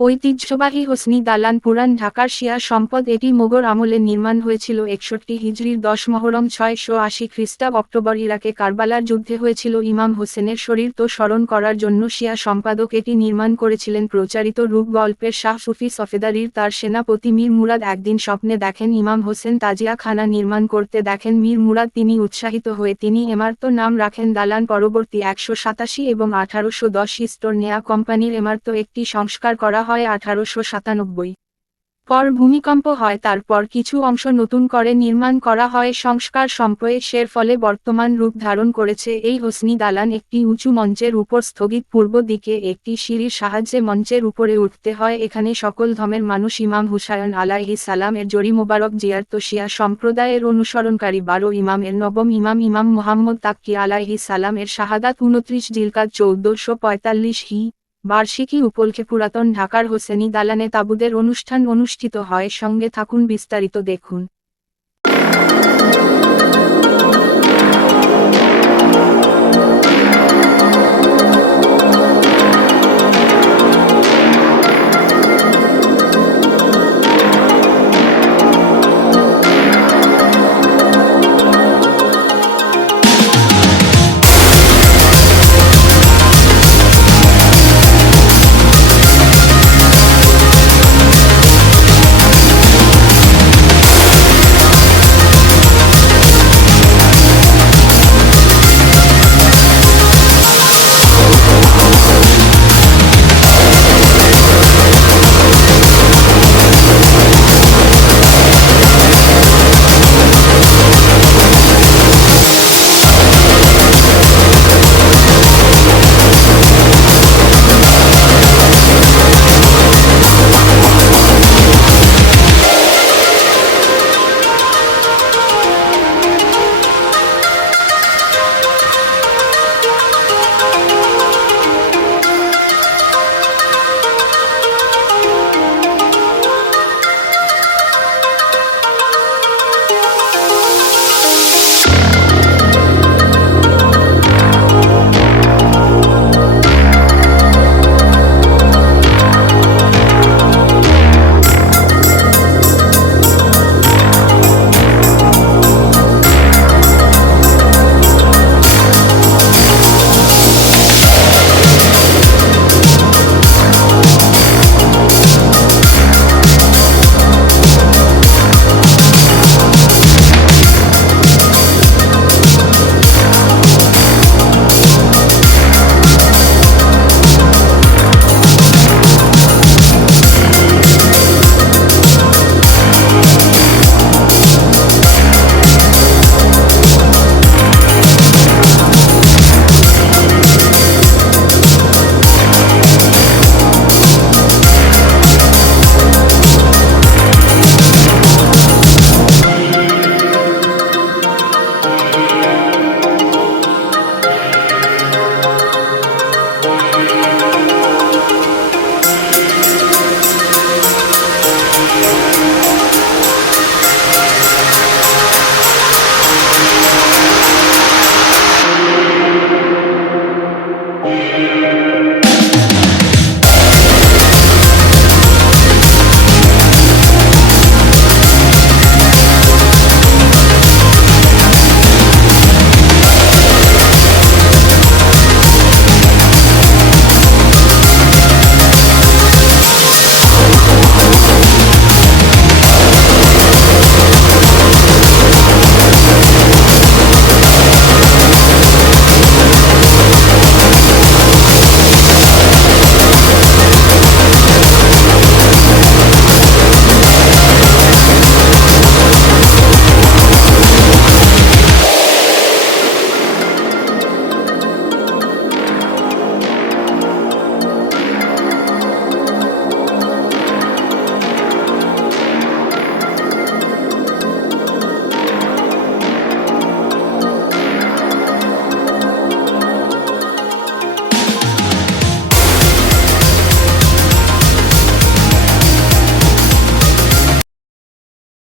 ঐতিহ্যবাহী হোসনি দালান পুরান ঢাকার শিয়া সম্পদ। এটি মোগল আমলে নির্মাণ হয়েছিল 61 হিজরির 10 মহরম 680 খ্রিস্টাব্দ অক্টোবর ইরাকে কারবালার যুদ্ধে হয়েছিল। ইমাম হোসেনের শরীর তো স্মরণ করার জন্য শিয়া সম্পাদক এটি নির্মাণ করেছিলেন। প্রচারিত রূপ গল্পের শাহ সুফি সফেদারির তার সেনাপতি মীর মুরাদ একদিন স্বপ্নে দেখেন ইমাম হোসেন তাজিয়া খানা নির্মাণ করতে। দেখেন মীর মুরাদ, তিনি উৎসাহিত হয়ে তিনি এমারত নাম রাখেন দালান। পরবর্তী 187 এবং 1810 ইস্টর নেয়া কোম্পানির এমারত একটি সংস্কার করা হয় 1897 পর ভূমিকম্প হয়, তারপর কিছু অংশ নতুন করে নির্মাণ করা হয়। সংস্কার সম্প্রসারের ফলে বর্তমান রূপ ধারণ করেছে এই হোসনি দালান। একটি উঁচু মঞ্চের উপর স্থগিত, পূর্ব দিকে একটি সিঁড়ির সাহায্যে মঞ্চের উপরে উঠতে হয়। এখানে সকল ধর্মের মানুষ ইমাম হুসায়ন আলাইহিস সালাম এর জরি মোবারক জিয়ারত। শিয়া সম্প্রদায়ের অনুসরণকারী 12 ইমাম এর নবম ইমাম ইমাম মুহাম্মদ তাক্কি আলাইহিস সালাম এর শাহাদাত 29 জিলকাদ 1445 হি বার্ষিকী উপলক্ষে পুরাতন ঢাকার হোসেনি দালানে তাবুদের অনুষ্ঠান অনুষ্ঠিত হয়। সঙ্গে থাকুন, বিস্তারিত দেখুন।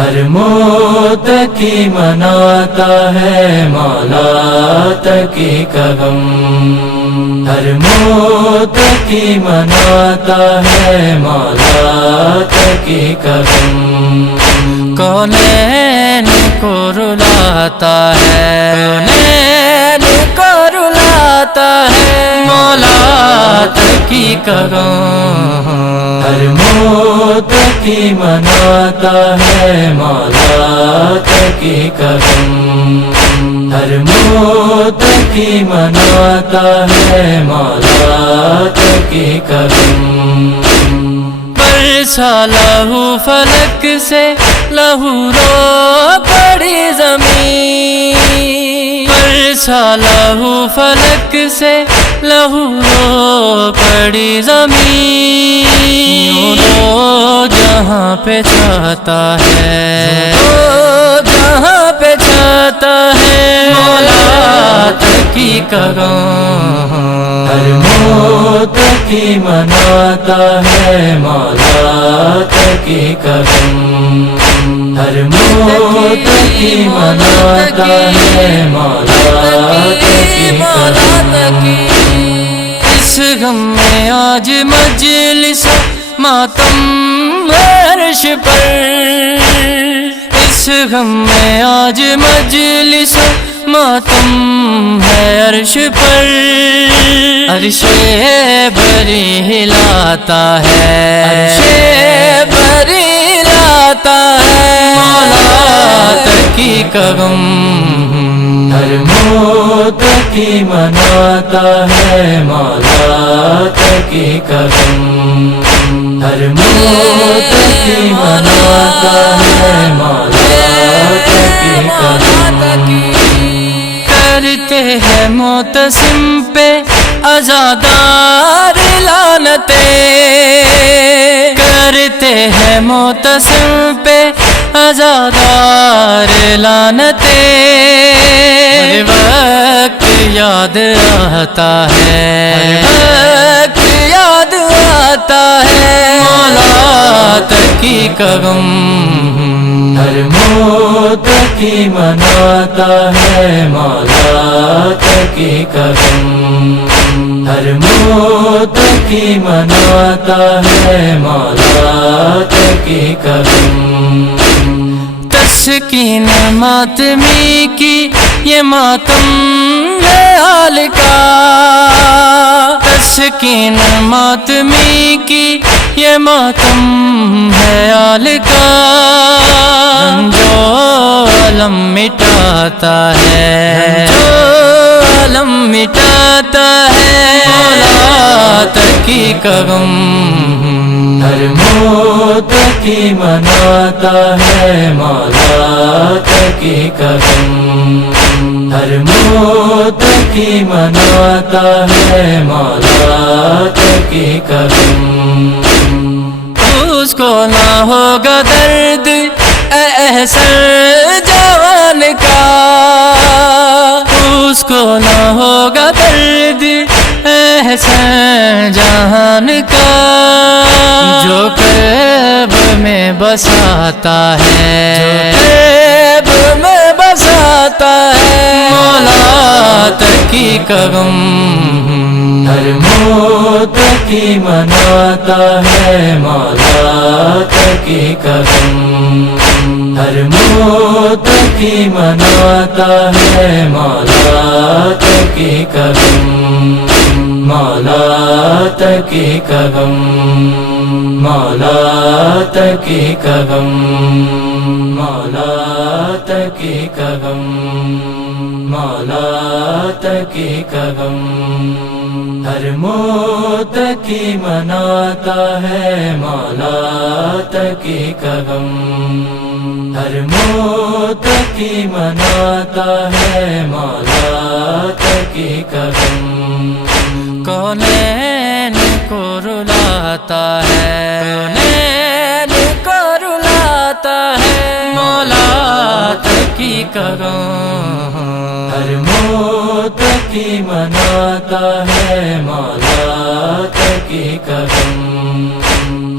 ہر موتقی مناتا ہے مولا تقی کا غم، ہر موتقی مناتا ہے مولا تقی کا غم، کونین کو رلاتا ہے، کونین کو رلاتا ہے مولا تقی کا غم، ہر موتقی مناتا ہے مولا تقی کا غم، ہر موتقی مناتا ہے مولا تقی کا غم، برسا لہو فلک سے لہو رو پڑی زمین، برسا لہو فلک سے لہو رو پڑی زمین، یوں تو جہاں پہ چاہتا ہے، جہاں پہ چاہتا ہے مولا تقی کا غم، ہر موتقی مناتا ہے مولا تقی کا غم، ہر موتقی مناتا ہے مولا تقی کا غم، اس غم میں آج مجلس ماتم عرش پر، اس غم میں آج مجلس ماتم ہے عرش پر، عرش بری ہلاتا ہے، عرش بری ہلاتا ہے مولا تقی کا غم، ہر موتقی مناتا ہے مولا تقی کا غم، ہر موتقی مناتا ہے مولا تقی کا غم، کرتے ہیں معتصم پہ عزادار لعنتیں، کرتے ہیں معتصم پہ عزادار لعنتیں، ہر وقت یاد آتا ہے، ہر وقت یاد آتا ہے مولا تقی کا غم، ہر موتقی مناتا ہے مولا تقی کا غم، ہر موتقی مناتا ہے مولا تقی کا غم، تسکین ماتمی کی یہ ماتم ہے حال کا، تسکین ماتمی کی یہ ماتم ہے حال کا، جو علم مٹاتا ہے، جو علم مٹاتا ہے مولا تقی کا غم، ہر موتقی مناتا ہے مولا تقی کا غم، ہر موتقی مناتا ہے مولا تقی کا غم، اس کو نہ ہوگا درد احسن جوان کا، اس کو نہ ہوگا درد احسن جہان کا، جو قلب میں بساتا ہے، جو قلب میں بساتا ہے مولا تقی کا غم، ہر موتقی مناتا ہے مولا تقی کا غم، ہر موتقی مناتا ہے مولا تقی کا غم، مولا تقی کا غم، مولا تقی کا غم، مولا تقی کا غم، مولا تقی کا غم، ہر موتقی مناتا ہے مولا تقی کا غم، ہر موتقی مناتا ہے مولا تقی کا غم، کونین کو رلاتا ہے، کونین کو رلاتا ہے مولا تقی کا غم، ہر موتقی مناتا ہے مولا تقی کا غم،